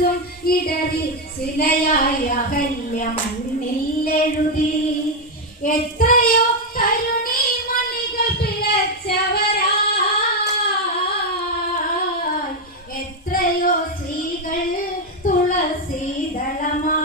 മനസ്സും ഇടറി ശിലയായ അകല്യ മണ്ണിലെഴുതി എത്രയോ കരുണീ മണികൾ പിഴച്ചവരാ എത്രയോ സ്ത്രീകൾ തുളസീദളമാ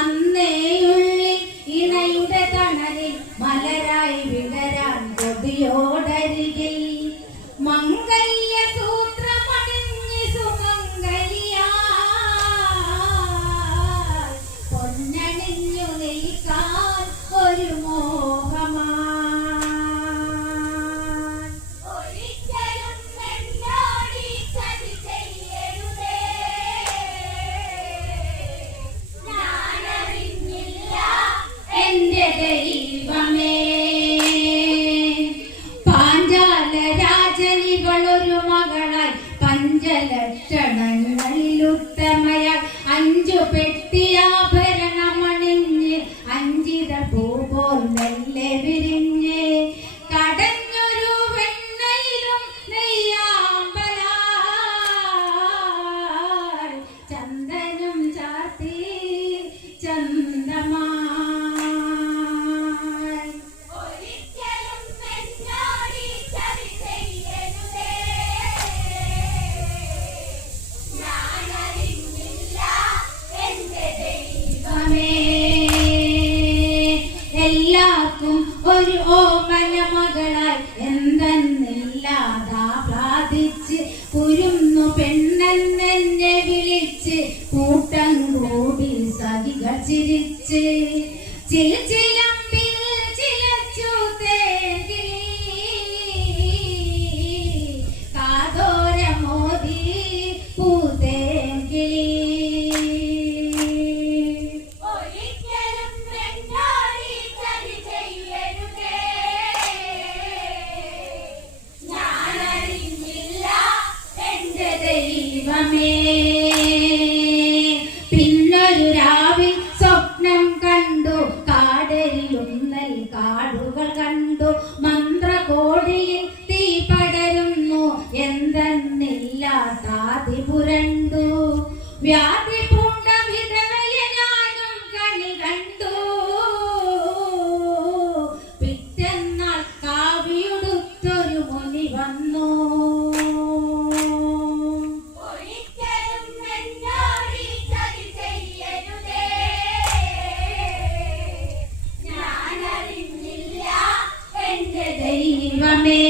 അന്നേയുള്ളിൽ ഇണയുടെ തണലിൽ മലരായി വിടരാൻ കൊതിയോടരികിൽ മംഗല്യ സൂത്രമണിഞ്ഞ് സുമംഗലിയായി പൊന്നണിഞ്ഞു നിൽക്കാൻ ഒരു മോഹമാ ദൈവമേ പാഞ്ചാല രാജനികളൊരു മകളായി പഞ്ചലക്ഷണങ്ങളിലുത്തമയായി 5 പെട്ടിയാഭരണമണിഞ്ഞ് അഞ്ചിത പൂപോൽ മെല്ലെ വിരിഞ്ഞ് കടഞ്ഞൊരു വെണ്ണയിലും നെയ്യാമ്പലായി ചന്ദനം ചാർത്തി ചന്ദമാ എല്ലാവർക്കും ഒരു ഓമന മകളായി എന്തെന്നില്ലാതാപ്ലാദിച്ച് കുരുന്നു പെണ്ണെന്നെ വിളിച്ച് കൂട്ടം കൂടി സഖികൾ ചിരിച്ച് ചിലമ്പിൽ ചിലച്ചു തേകിളി കാതോര മോദി പൂതേകിളി ദൈവമേ പിന്നൊരു രാവിൽ സ്വപ്നം കണ്ടു കാടരിലുന്നൽ കാടുകൾ കണ്ടു മന്ത്രകോടിയിൽ തീ പടരുന്നു എന്തെന്നില്ലാതാതി പുരണ്ടു വ്യാധി പൂണ്ട വിധവയെ ഞാനും കണി കണ്ടു പിറ്റന്നാൾ കാവിയുടുത്തൊരു മുനി വന്നു ദൈവമേ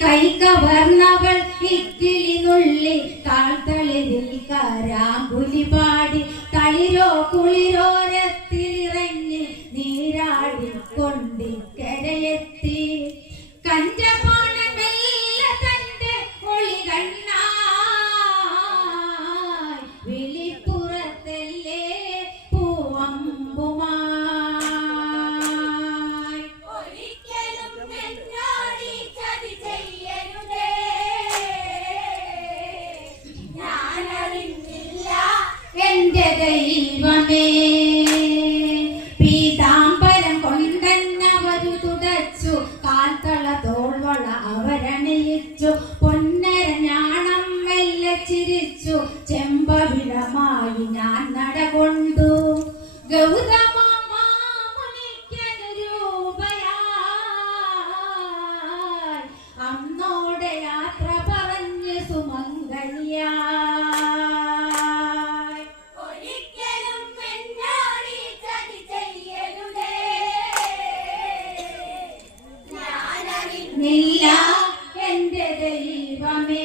കൈകവർന്നവൾ ഇക്കിളിനുള്ളി താഴ്ത്തളിരിൽ കരാമ്പുലി പാടി തളിരോ കുളിരോരത്തിലിറങ്ങി നീരാടിക്കൊണ്ടിക്കരയെത്തി കഞ്ചപാണമല്ല തന്റെ ഒളി കണ്ണായി വിളിപ്പുറത്തല്ലേ പൂവമ്പുമാ ദൈവമേ പീതാംബരം കൊണ്ടെന്നവരു തുടച്ചു കാൽത്തള തോൾവള അവരണയിച്ചു പൊന്നര ഞാണം മെല്ലെ ചിരിച്ചു ചെമ്പവിടമായി ഞാൻ നടകൊണ്ടു ഗൗതമ മാമുനിക്കനുരൂപയായി അന്നോടെ യാത്ര പറഞ്ഞ് സുമംഗലിയാ എന്റെ ദൈവമേ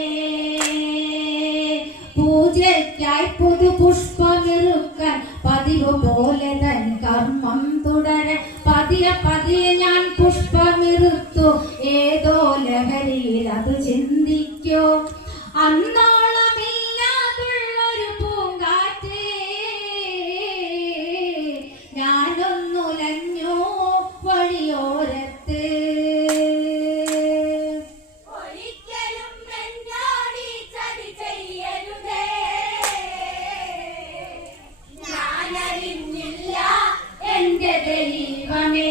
പൂജയ്ക്കായി പുതുപുഷ്പമിറുക്കാൻ പതിവ് പോലെ തൻ കർമ്മം തുടരാൻ പതിയെ ഞാൻ പുഷ്പമിറുത്തു ഏതോ ലഹരിയിൽ അത് ചിന്തിക്കോ അന്നോളമില്ലാതുള്ളൊരു പൂങ്കാറ്റേ ഞാനൊന്നുലഞ്ഞു ദൈവമേ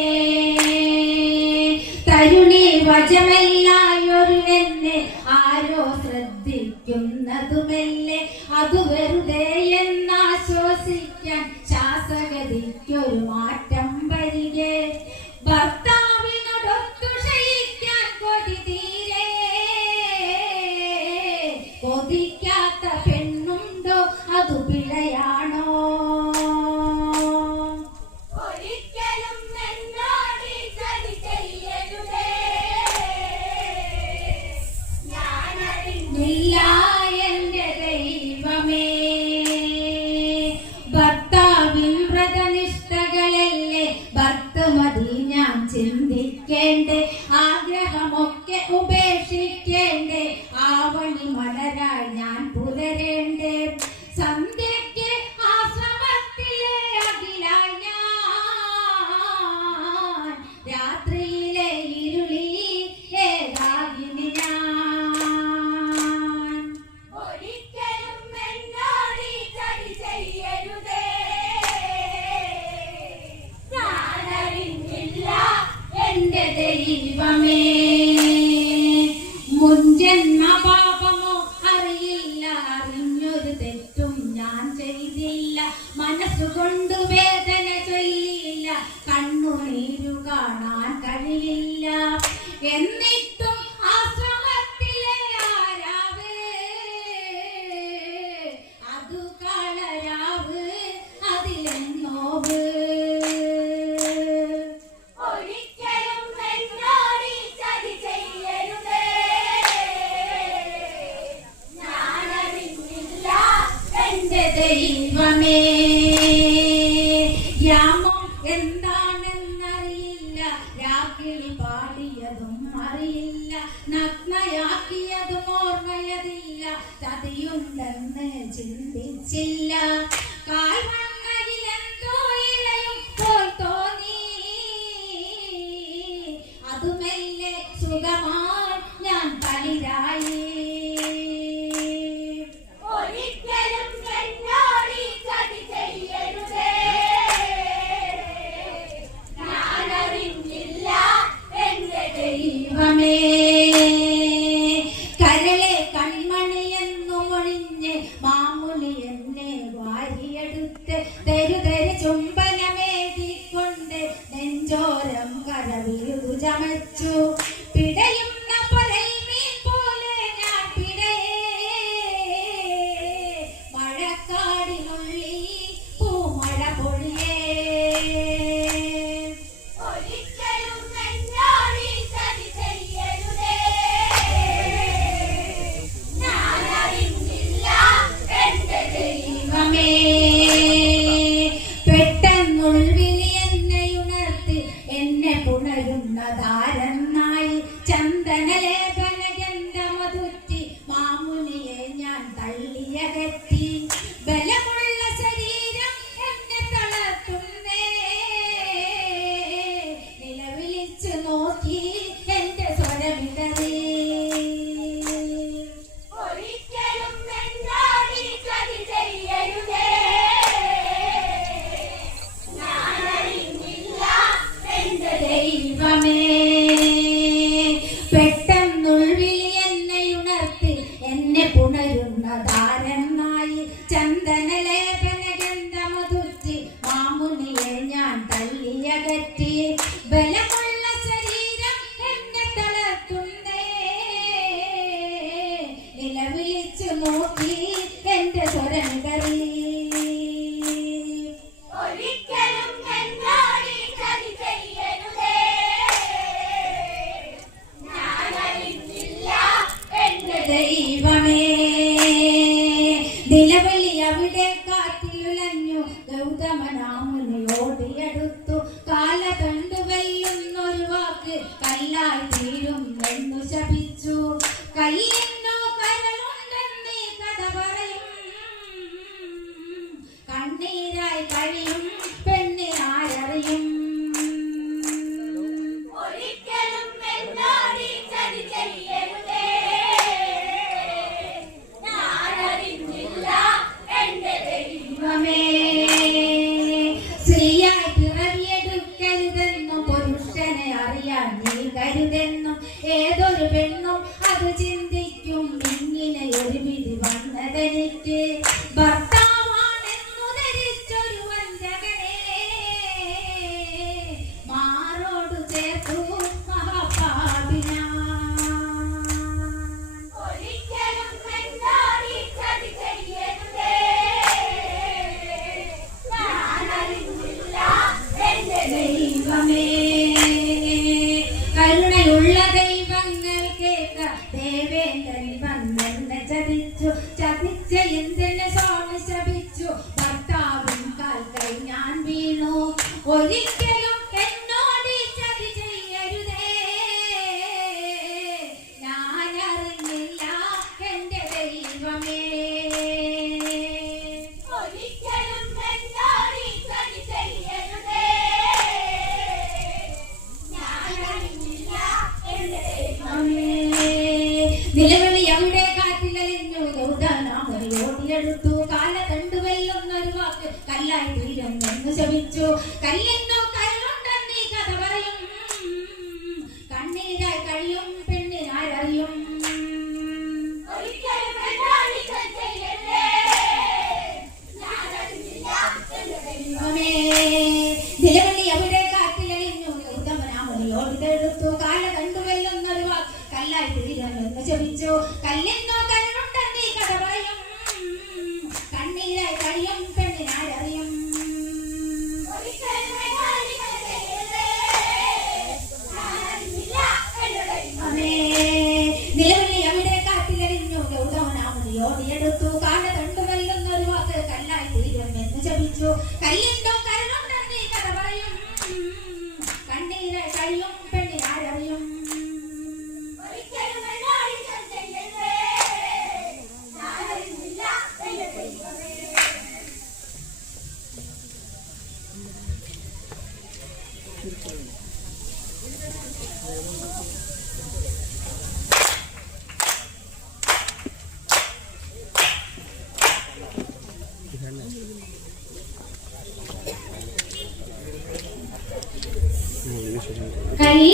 തരുണി വചമല്ലായൊരുവെന്നെ ആരോ ശ്രദ്ധിക്കുന്നതുമല്ലേ അത് വെറുതെ എന്നാശ്വസിക്കാൻ ശ്വാസഗതിക്കൊരു മാറ്റം വരികെ ഭർത്താവിനോടൊത്തു ക്ഷയിക്കാൻ കൊതി തീരെ കൊതിക്കാത്ത പെണ്ണുണ്ടോ അതു പിഴയാണോ എന്റെ ദൈവമേ ഭർത്താവിൻ വ്രതനിഷ്ഠകളല്ലേ ഭർത്തമതി ഞാൻ ചിന്തിക്കേണ്ടേ ആഗ്രഹമൊക്കെ ഉപേക്ഷിക്കേണ്ടേ ആവണി മലരായി ഞാൻ പുലരേണ്ടേ സന്ധ്യയ്ക്ക് ആശ്രമത്തിലെ അഖിലായി ഞാൻ രാത്രിയിലെ ഇരുളി ഏകാകിനി ഞാൻ എന്റെ ദൈവമേ മുൻജന്മ പാപമോ അറിയില്ല അറിഞ്ഞൊരു തെറ്റും ഞാൻ ചെയ്തില്ല മനസ്സുകൊണ്ട് വേദന ചൊല്ലിയില്ല കണ്ണുനീരു കാണാൻ കഴിയില്ല എന്നിട്ടും ആശ്രമത്തിലെ ആരാവ് അതു കളരാവ് അതിലെന്നോവ് ദൈവമേ യാമം എന്താണെന്നറിയില്ല രാക്കിളി പാടിയതും അറിയില്ല നഗ്നയാക്കിയതും ഓർമ്മയതില്ല ചതിയുണ്ടെന്ന് ചിന്തിച്ചില്ല കാൽമണ്ണയിലെന്തോ ഇലയും പോൽ തോന്നി അതുമെല്ലെ സുഖമായി ഞാൻ തളിരായി ദൈവമേ കരളെ കൺമണിയെന്നു മൊഴിഞ്ഞ് മാമുനി എന്നെ വാരിയെടുത്ത് തെരുതെരു ചുംബനമേകിക്കൊണ്ട് നെഞ്ചോരം കരവിരുതു ചമച്ചു പിടയുന്ന പരൽമീൻ പോലെ ഞാൻ പിടയേ മഴക്കാടിനുള്ളിൽ പൂമഴ പൊഴിയേ പെട്ടെന്നുൾവിളി എന്നെയുണർത്തി എന്നെ പുണരുന്നതാരെന്നായി ചന്ദനലേപന ഗന്ധമതുറ്റി മാമുനിയെ ഞാൻ തള്ളിയകറ്റി ബലമുള്ള ശരീരം എന്നെ തളർത്തുന്നേ നിലവിളിച്ചു നോക്കി എന്റെ സ്വരമിടറി ദൈവമേ പെട്ടെന്നുൾവിളി എന്നെയുണർത്തി എന്നെ പുണരുന്നതാരെന്നായി ചന്ദനലേപന ഗന്ധമതുറ്റി മാമുനിയെ ഞാൻ തള്ളിയകറ്റി ബലമുള്ള ശരീരം എന്നെ തളർത്തുന്നേ നിലവിളിച്ചു നോക്കി എന്റെ സ്വരമിടറി ദൈവമേ നിലവിളി അവിടെ കാറ്റിലുലഞ്ഞു ഗൗതമനാമുനി ഓടിയെടുത്തു കാല കണ്ടു വെല്ലുന്നു അറിയാൻ നീ കരുതെന്നും ഏതൊരു പെണ്ണും അത് ചിന്തിക്കും ഇങ്ങനെ ഒരു വിധി വന്നതെനിക്ക് ഭർത്താവാണെന്നു ധരിച്ചൊരു വഞ്ചകനെ മാറോട് ചേർത്തു മഹാപാപിനാ കരുണയുള്ള ദൈവങ്ങൾ കേൾക്ക ദേവേന്ദ്രൻ വന്നെന്നെ ചതിച്ച എന്തിനെ സ്വാമി ശപിച്ചു ഭർത്താവിൻ കാൽക്കൈ ഞാൻ വീണു ഒരിക്കലും എന്നോട് ചതി ചെയ്യരുതേ ഞാൻ അറിഞ്ഞില്ല എന്റെ ദൈവമേ നിലവിളി അവിടെ കാറ്റിലലിഞ്ഞു ഓടിയെടുത്തു കാല കണ്ടുവെല്ലുന്നൊരു വാക്ക് കല്ലായി തീരുന്നെന്ന് ശപിച്ചു കല്ലിന്നോ കല്ലുണ്ടെന്നീ കഥ പറയും കണ്ണീരായി കഴിയും പെണ്ണിനാരറിയും നിലവിളി അവിടെ കാറ്റിലലിഞ്ഞു ഓടിയെടുത്തു കാല കണ്ടുവെല്ലുന്നൊരു വാക്ക് കല്ലായി തീരുന്നെന്ന് ശപിച്ചു കല്ലിന്നോ കല്ലുണ്ടെന്നീ കഥ പറയും കണ്ണീരായി കഴിയും പെണ്ണിനാരറിയും നിലവിളി അവിടെ കാറ്റിലറിഞ്ഞു ഗൗതമനാമതി ഓടിയെടുത്തു കാല കണ്ടുവെല്ലുന്നൊരു വാക്ക് കല്ലായി തീരുമെന്ന് ശപിച്ചു കല്ലിന്നോ കല്ലുണ്ടെന്നീ കഥ പറയും കണ്ണീരായി കഴിയും പെണ്ണിനാരറിയും കല്യാണം